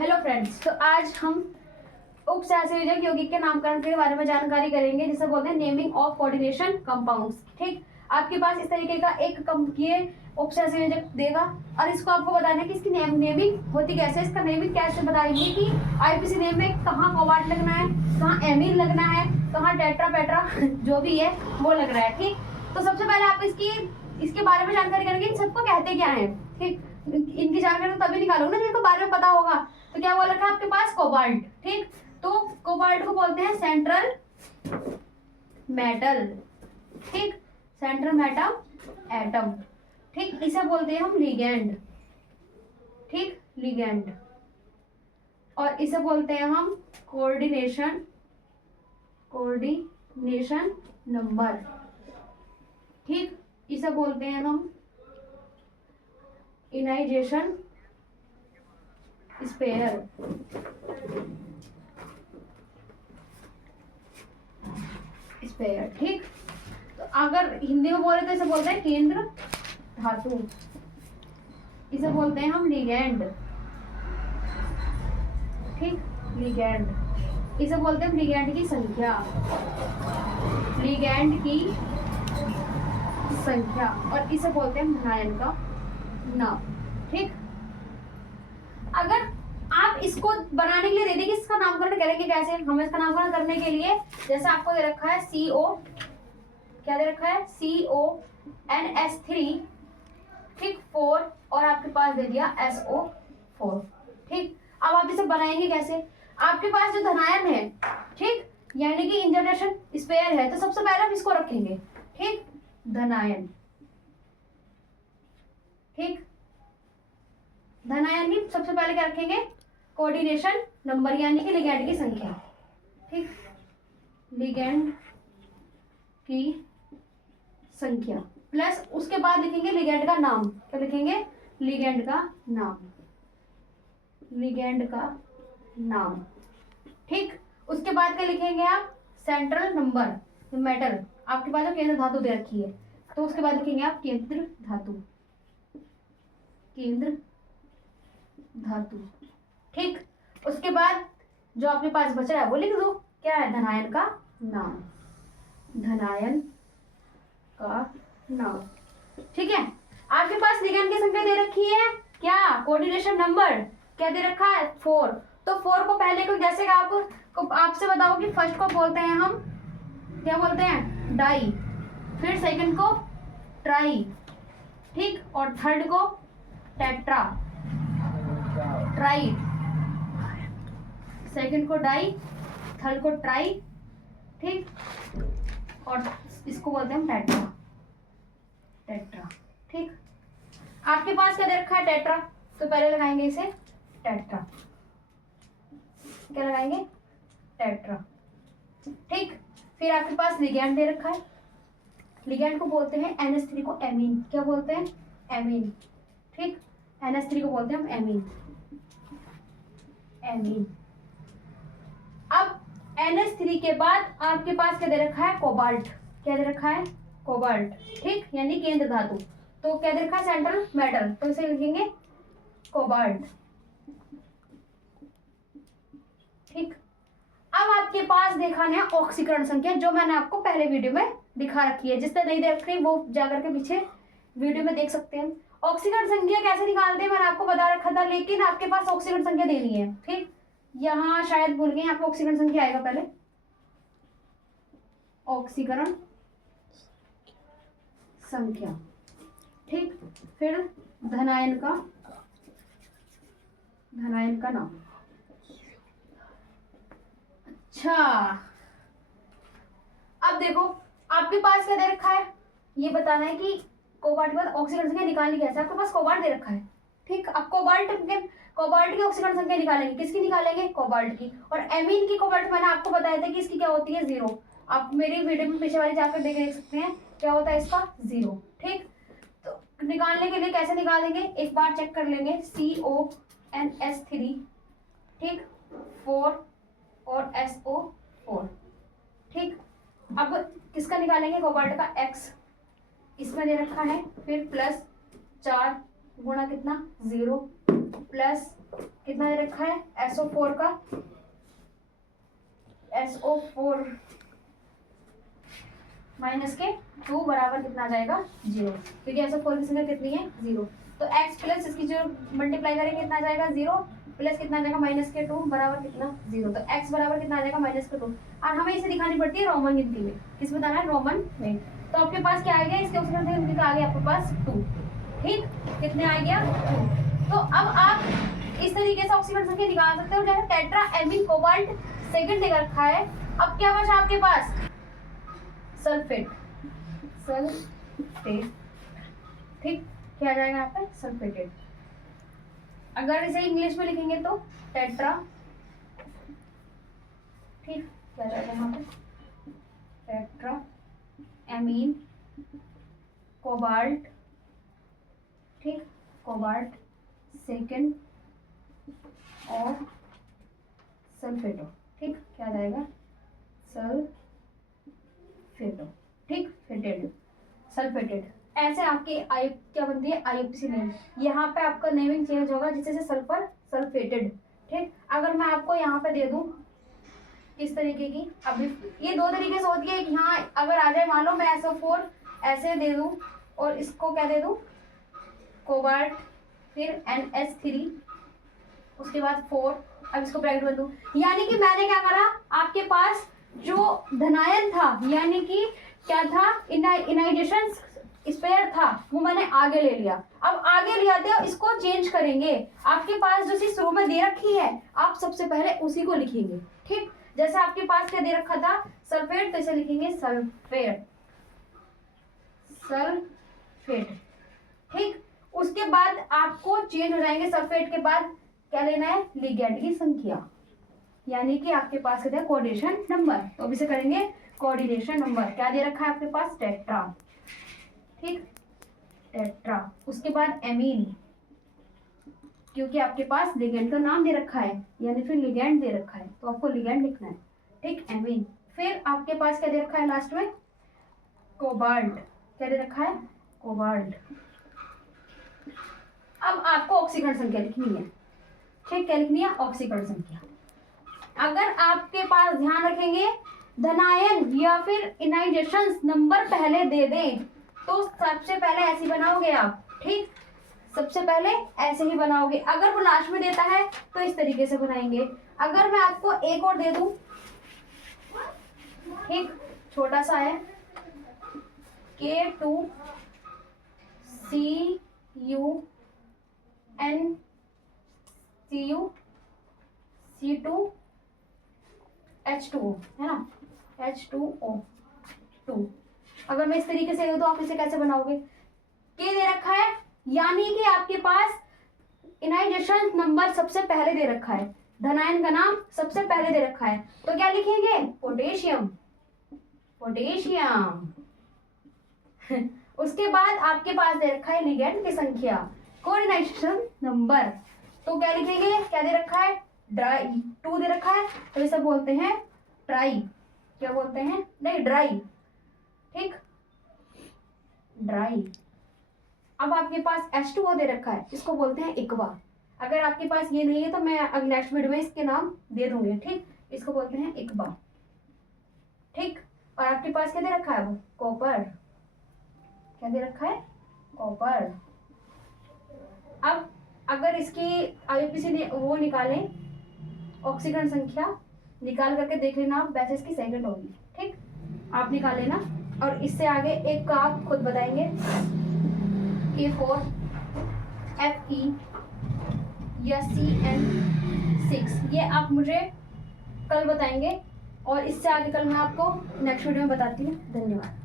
Hello friends, तो आज हम उपसहसंयोजक यौगिक के नामकरण के बारे में जानकारी करेंगे, जिसे बोलते हैं नेमिंग ऑफ कोऑर्डिनेशन कंपाउंड्स। ठीक, आपके पास इस तरीके का एक ये उपसहसंयोजक देगा और इसको आपको बताना है कि इसकी नेमिंग होती कैसे। इसका नेमिंग कैसे बताएंगे कि आईपीसी नेम में कहाँ कोबाल्ट लगना है, कहाँ एमीन लगना है, कहाँ टेट्रा पेट्रा जो भी है वो लग रहा है। ठीक, तो सबसे पहले आप इसके बारे में जानकारी करेंगे, इन सबको कहते क्या है। ठीक, इनकी जानकारी तो तभी निकालोगे ना जिनको बारे में पता होगा। तो क्या बोला था आपके पास कोबाल्ट। ठीक, तो कोबाल्ट को बोलते हैं सेंट्रल मेटल। ठीक, सेंट्रल मेटल एटम। ठीक, इसे बोलते हैं हम लिगेंड। ठीक, लिगेंड। और इसे बोलते हैं हम कोऑर्डिनेशन नंबर। ठीक, इसे बोलते हैं हम इनाइजेशन स्पेयर। ठीक, तो अगर हिंदी में बोले तो इसे बोलते हैं केंद्र धातु। इसे बोलते हैं हम लिगेंड। ठीक, लिगेंड। इसे बोलते हैं लिगेंड की संख्या। लिगेंड की संख्या। और इसे बोलते हैं धनायन का नाम। ठीक, अगर आप इसको बनाने के लिए दे दें कि इसका नामकरण करेंगे कैसे, हमें इसका नामकरण करने के लिए जैसे आपको दे रखा है CO, क्या दे रखा है CONS3, ठीक, 4, और आपके पास दे दिया SO4। ठीक, अब आप इसे बनाएंगे कैसे। आपके पास जो धनायन है, ठीक, यानी कि इंजरेशन स्पेयर है, तो सबसे पहले हम इसको रखेंगे। ठीक, धनायन। ठीक, धनायन की सबसे पहले क्या रखेंगे, कोऑर्डिनेशन नंबर यानी कि लिगेंड की संख्या। ठीक, लिगेंड की संख्या प्लस उसके बाद लिखेंगे लिगेंड का नाम। क्या लिखेंगे, लिगेंड का नाम। लिगेंड का नाम। ठीक, उसके बाद क्या लिखेंगे आप, सेंट्रल नंबर मेटल। आपके पास जो केंद्र धातु दे रखी है, तो उसके बाद लिखेंगे आप केंद्र धातु। केंद्र धातु। ठीक, उसके बाद जो आपके पास बच रहा है वो लिख दो, क्या है, धनायन का नाम। धनायन का नाम। ठीक है, आपके पास लिगेंड की संख्या दे रखी है, क्या, कोऑर्डिनेशन नंबर क्या दे रखा है, 4। तो 4 को पहले को जैसे आपसे बताओ कि फर्स्ट को बोलते हैं हम, क्या बोलते हैं, डाई, फिर सेकंड को ट्राई, ठीक, और थर्ड को टेट्रा, ट्राई, सेकंड को डाई, थर्ड को ट्राई, ठीक, और इसको बोलते हैं हम टेट्रा। टेट्रा। ठीक, आपके पास क्या दे रखा है, टेट्रा, तो पहले लगाएंगे इसे टेट्रा। क्या लगाएंगे, टेट्रा। ठीक, फिर आपके पास लिगेंड दे रखा है, लिगेंड को बोलते हैं NH3 को एमीन। क्या बोलते हैं, एमीन। ठीक, NH3 को बोलते हैं हम एमीन। एमीन। अब NH3 के बाद आपके पास क्या दे रखा है, कोबाल्ट। क्या दे रखा है, कोबाल्ट। ठीक, यानी केंद्र धातु। तो क्या दे रखा है, सेंट्रल मेटल, तो इसे लिखेंगे कोबाल्ट। ठीक, अब आपके पास दिखाना है ऑक्सीकरण संख्या, जो मैंने आपको पहले वीडियो में दिखा रखी है। जिसने नहीं देख रखी वो जाकर के पीछे वीडियो में देख सकते हैं। ऑक्सीकरण संख्या कैसे निकालते हैं मैंने आपको बता रखा था, लेकिन आपके पास ऑक्सीकरण संख्या देनी है। ठीक, यहाँ शायद भूल गए, यहाँ पे ऑक्सीकरण संख्या आएगा पहले, ऑक्सीकरण संख्या। ठीक, फिर धनायन का नाम। अच्छा, अब देखो आपके पास क्या दे रखा है, ये बताना है कि कोबाल्ट के बाद ऑक्सीकरण संख्या निकालनी कैसे। आपके पास कोबाल्ट दे रखा है, ठीक, अब कोबाल्ट की ऑक्सीकरण संख्या निकालेंगे, किसकी निकालेंगे, कोबाल्ट की। और एमीन की कोबाल्ट मैंने आपको बताया था कि इसकी क्या होती है, 0। आप मेरी वीडियो में पीछे वाली जाकर देख सकते हैं क्या होता है इसका, 0। ठीक, तो निकालने के लिए कैसे निकालेंगे, एक बार चेक कर लेंगे, CONS3, ठीक, 4 और SO4। ठीक, अब किसका निकालेंगे, कोबाल्ट का, X इसमें दे रखा है, फिर +4 गुणा कितना, 0 प्लस कितना दे रखा है SO4 का, SO4 माइनस के 2 बराबर कितना आ जाएगा 0, क्योंकि SO4 की संख्या कितनी है 0। तो x प्लस इसकी जो मल्टीप्लाई करेंगे कितना आ जाएगा 0 प्लस कितना आ जाएगा माइनस के 2 बराबर कितना 0। तो x बराबर कितना आ जाएगा माइनस के 2। और हमें इसे दिखानी पड़ती है रोमन गिनती में, किस में बताना है रोमन में। तो आपके पास क्या आ गया, इसके ऑक्सीजन गिनती का आ गया आपके पास 2, ठीक, कितने आ गया 2। तो अब आप इस तरीके से ऑक्सीजन संख्या निकाल सकते हो, जैसे टेट्रा एमीन कोबाल्ट सेकंड दे रखा है। अब क्या बचा आपके पास सल्फेट, ठीक, क्या आ जाएगा यहाँ पे सल्फेटेड। अगर इसे इंग्लिश में लिखेंगे तो टेट्रा, ठीक, क्या आ जाएगा यहाँ पे टेट्रा एमीन कोबाल्ट, ठीक, कोबाल्ट सेकंड और सल्फेटो, ठीक, क्या आ जाएगा सल्फेटो, ठीक, फेटेड सल्फेटेड। ऐसे आपकी क्या बनती है IUPAC नेम। यहाँ पे आपका नेमिंग चेंज होगा जिससे से सल्फर सल्फेटेड, ठीक। अगर मैं आपको यहाँ पे दे दूं किस तरीके की, अभी ये दो तरीके से होती है कि हाँ अगर आ जाए, मान लो मैं SO4 ऐसे दे दूं और इसको क्या दे दूं कोबाल्ट, फिर NH3, उसके बाद 4, अब इसको ब्रैकेट में दूं, यानी कि मैंने क्या करा, आपके पास जो धनायन था यानी कि क्या था इनाइजेशन स्पेयर था वो मैंने आगे ले लिया। अब आगे ले आते हैं, इसको चेंज करेंगे। आपके पास जो चीज शुरू में दे रखी है आप सबसे पहले उसी को लिखेंगे, ठीक। जैसे आपके पास क्या दे रखा था सल्फेट, तो इसे लिखेंगे सल्फेट, ठीक। उसके बाद आपको चेंज हो जाएंगे, सल्फेट के बाद क्या लेना है लिगेंड की संख्या, यानी कि आपके पास कहते हैं कोऑर्डिनेशन नंबर। तो अब इसे करेंगे कोऑर्डिनेशन नंबर। क्या दे रखा है आपके पास टेट्रा, ठीक, टेट्रा। उसके बाद एमीन, क्योंकि आपके पास लिगेंड का नाम दे रखा है यानी फिर लिगेंड दे रखा है तो आपको लिगेंड लिखना है, ठीक, एमीन। फिर आपके पास क्या दे रखा है लास्ट में कोबाल्ट, क्या दे रखा है कोबाल्ट। अब आपको ऑक्सीकरण संख्या लिखनी है, ठीक, क्या लिखनी है ऑक्सीकरण संख्या। अगर आपके पास ध्यान रखेंगे धनायन या फिर इनाइजेशन नंबर पहले दे दें तो सबसे पहले ऐसे बनाओगे आप, ठीक, सबसे पहले ऐसे ही बनाओगे। अगर वो लास्ट में देता है तो इस तरीके से बनाएंगे। अगर मैं आपको एक और दे दूं, ठीक, छोटा सा है K2CuNCuC2H2O है ना, H2O2। अगर मैं इस तरीके से तो आप इसे कैसे बनाओगे, K दे रखा है यानी कि आपके पास इनाइजेशन नंबर सबसे पहले दे रखा है, धनायन का नाम सबसे पहले दे रखा है, तो क्या लिखेंगे पोटेशियम, पोटेशियम। उसके बाद आपके पास दे रखा है लिगेंड की संख्या, कोऑर्डिनेशन नंबर, तो क्या लिखेंगे, क्या दे रखा है ड्राई, 2 दे रखा है तो इसे बोलते हैं ट्राई, क्या बोलते हैं नहीं ड्राई, ठीक, ड्राई। अब आपके पास H2O दे रखा है, इसको बोलते हैं इक्वा। अगर आपके पास ये नहीं है तो मैं अगले नेक्स्ट वीडियो में इसके नाम दे दूंगी, ठीक, इसको बोलते हैं इक्वा, ठीक। और आपके पास क्या दे रखा है वो कॉपर, क्या दे रखा है कॉपर। अब अगर इसकी IUPAC ने वो निकालें ऑक्सीकरण संख्या निकाल करके देख लेना आप, वैसे इसकी सेकंड होगी, ठीक, आप निकाल लेना। और इससे आगे एक का आप खुद बताएंगे K4Fe या CN6, ये आप मुझे कल बताएंगे और इससे आगे कल मैं आपको नेक्स्ट वीडियो में बताती हूँ। धन्यवाद।